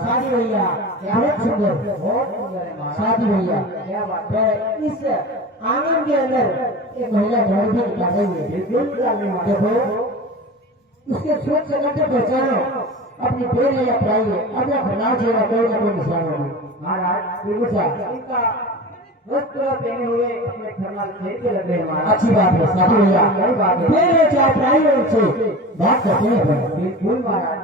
शादी भैया बहुत सुंदर शादी भैया क्या बात है। इस आंगन के अंदर एक महिला घर भी निकाल रही है। देखो उसके सोच से लगे पहचानो अपनी बहन है या भाई है, अपना बदलाव चेहरा कोई ना कोई निशान होगी। महाराज इनका वस्त्र पहने हुए अपने थर्मल खेल के लगे महाराज। अच्छी बात है शादी भैया, सही बात है। बहन चाहे भाई है उनसे बात करते हैं। बिल्कुल महाराज।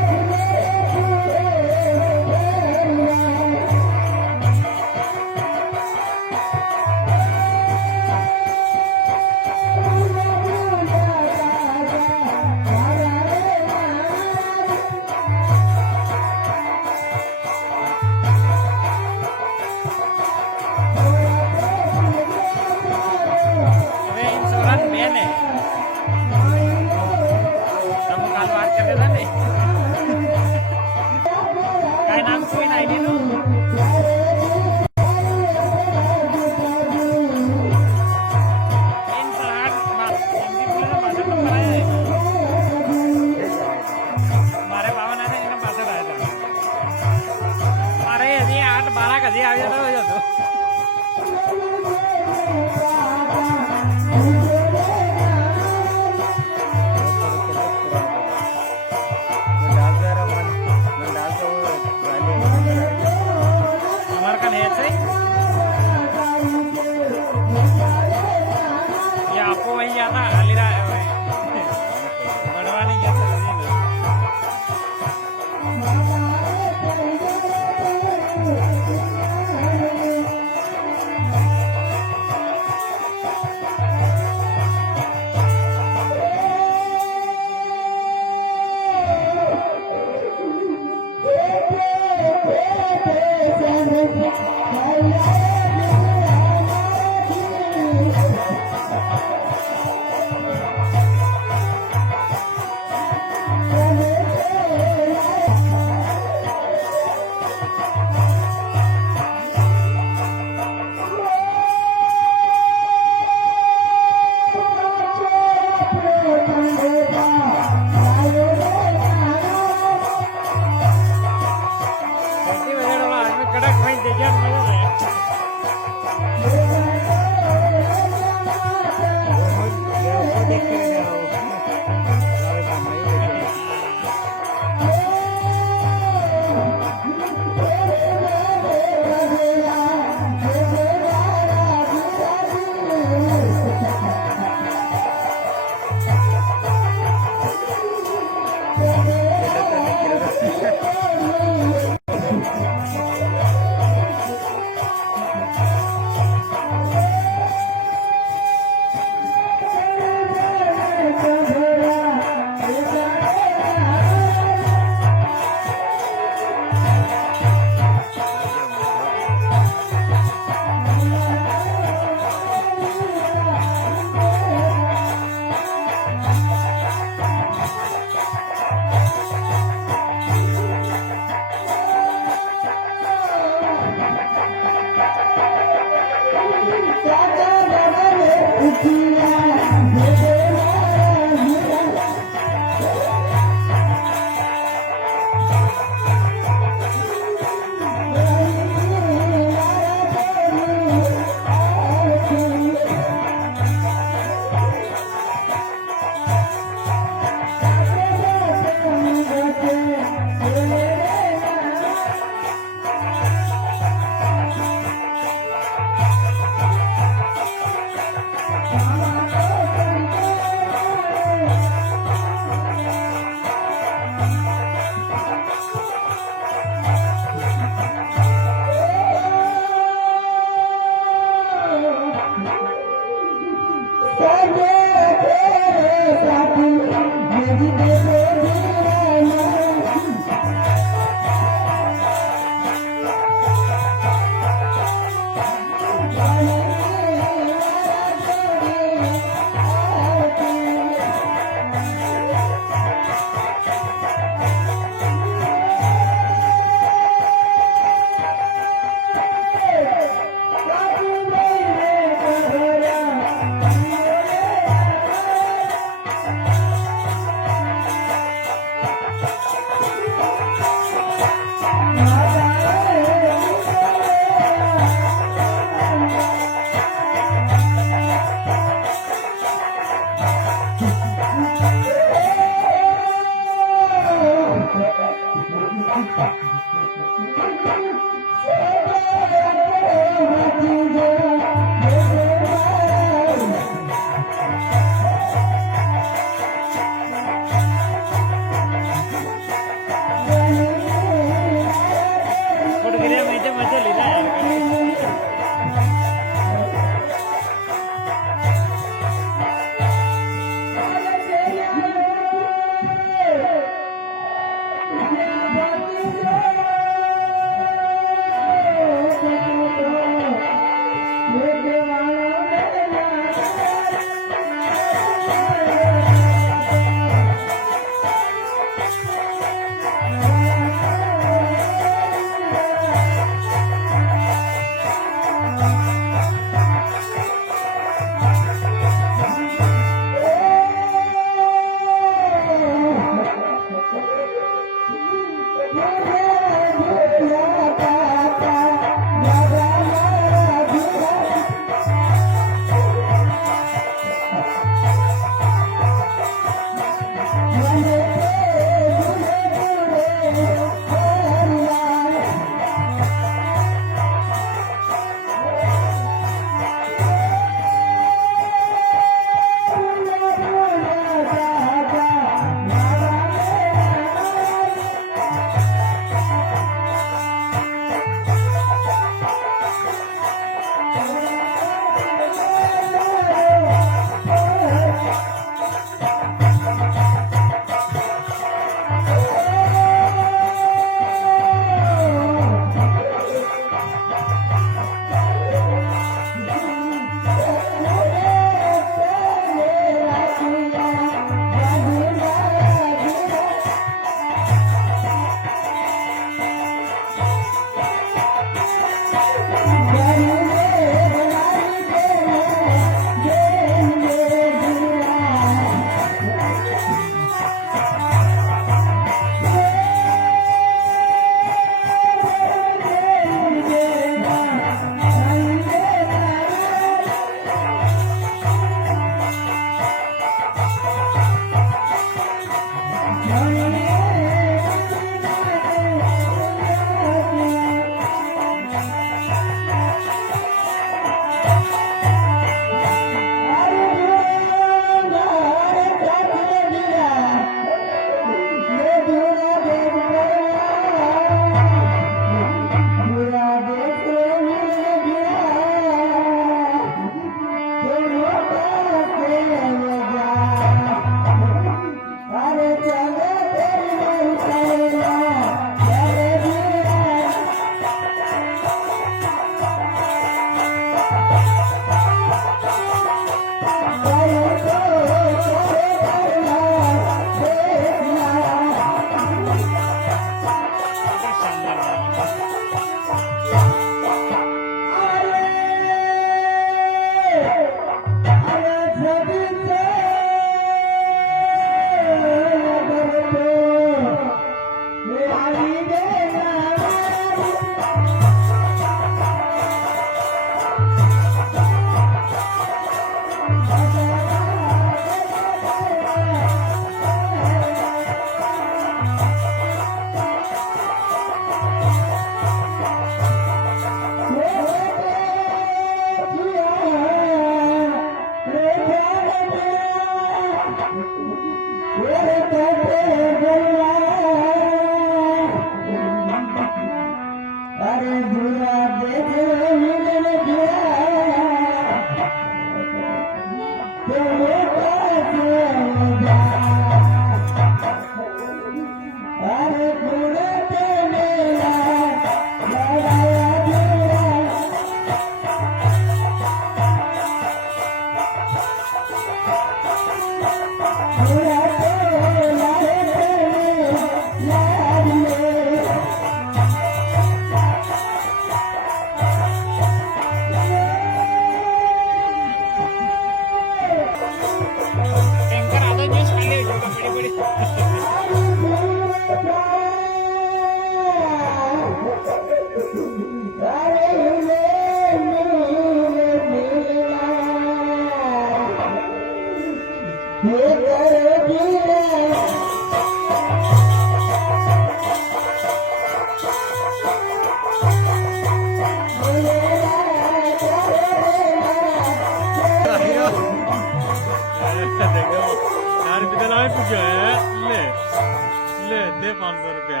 ले दे 500 रुपया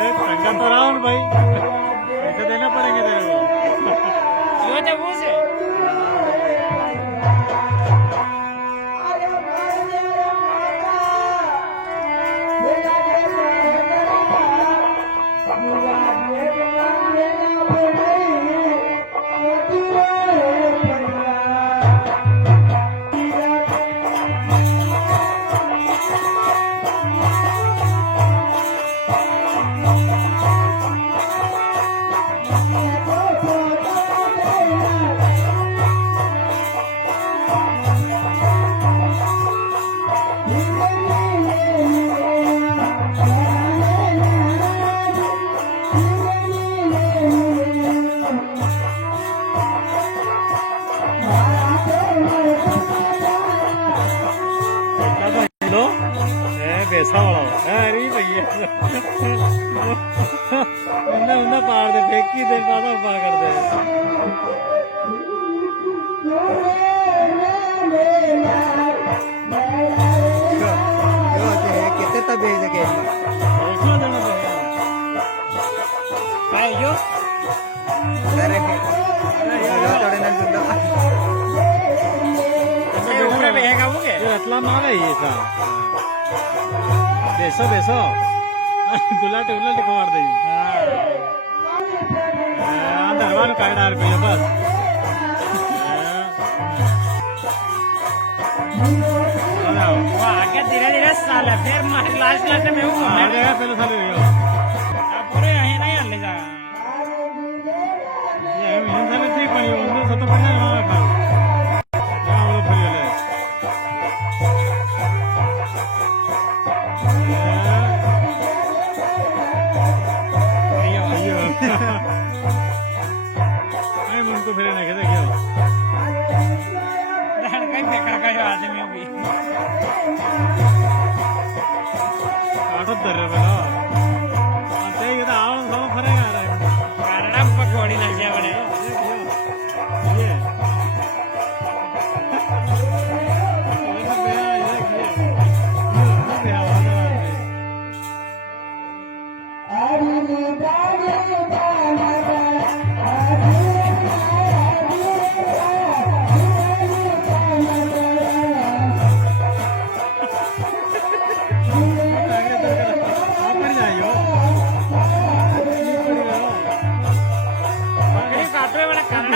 ये तंगा तो रहा हूँ भाई पैसे देना पड़ेंगे तेरे को यो जब वो से पैसा वाला अरे भैया उन्हें उन्हें पार दे फेंकी दे पादा पार कर दे कितने तक भेज देंगे देखो देना पड़ेगा भाई यो अरे थोड़े ना सुन ऐसे ऊपर बेहेगा वो के ये रतला मार है ये सा बेसो बेसो गुलाट गुलाट को मार दे हां दरबार काट डाल पे बस वो आगे धीरे धीरे साले फिर लास्ट लास्ट में वो मार देगा पहले साले यो पूरे यहीं नहीं ले जा ये हम साले ठीक पड़ी उन्हें सतो पड़ना है वहां खा हां वो फिर ले आई मन को फिर नहीं कहते क्या रहन कहीं बेकार का जो आदमी भी आटो दर रे बना अंते ये तो आवन सब फरेगा रे कारण पकौड़ी लग जाए बड़े ये पकड़ी काटवे बड़ा कारण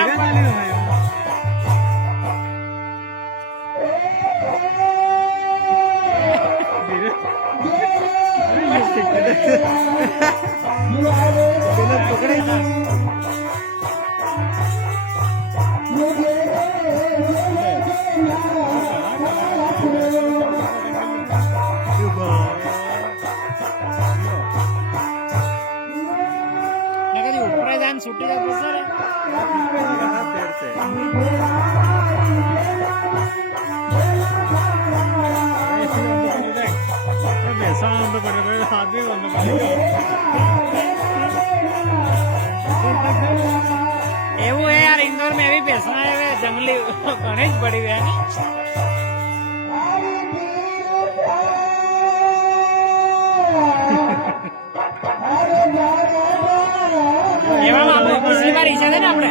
ऊपर जान छुट्टी का सर એવું है यार इंदौर में भी बेचना है जंगली गणेश बड़ी हुई है એવામાં આપણે पिछली बार ઈચ્છા છે ને આપણે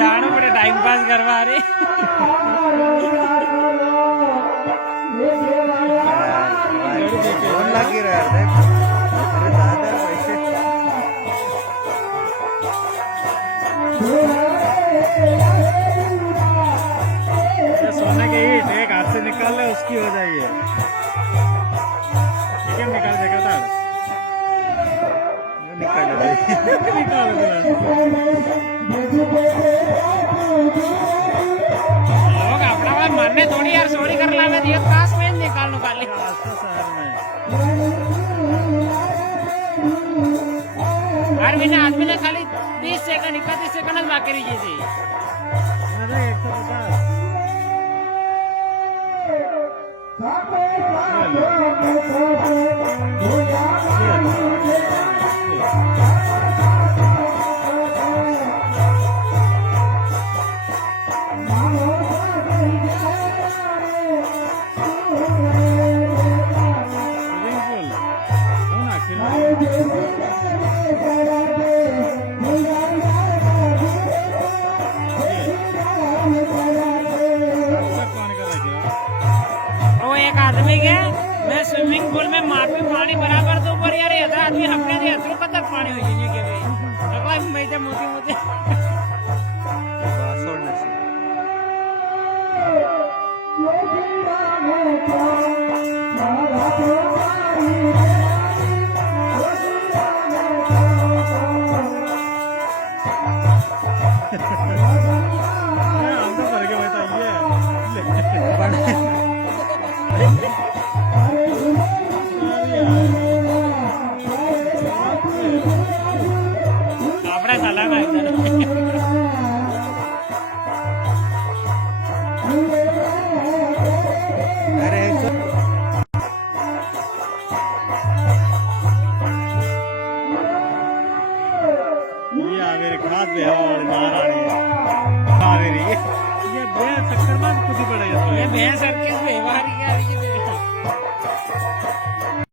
जाना पड़े टाइम पास करवा रहे फोन लागी रहा है अरे दादा पैसे ये सोने के ईंट एक हाथ से निकाल ले उसकी हो जाइए ठीक है निकाल देगा था निकाल दे निकाल देगा लोग अपना बात मानने थोड़ी यार सोरी कर लावे दियो काश में निकाल निकाले रास्ता शहर में हर महीने आदमी ने खाली 30 सेकंड 31 सेकंड बाकी रही थी अरे 150 वो एक आदमी के मैं स्विमिंग पूल में मापी पानी बराबर तो ऊपर यार ये आदमी हफ्ते दे हत्रो कतक पानी हो जाए के भाई अगला मैं तो मोती मोती पासवर्ड नहीं हम तो कर के बताइए આપડા સાલા ના अरे ये आवेरी खास बेहवाल महारानी आवेरी ये बे चक्कर में कुछ पड़ेगा ये भैंस के व्यवहार यार ये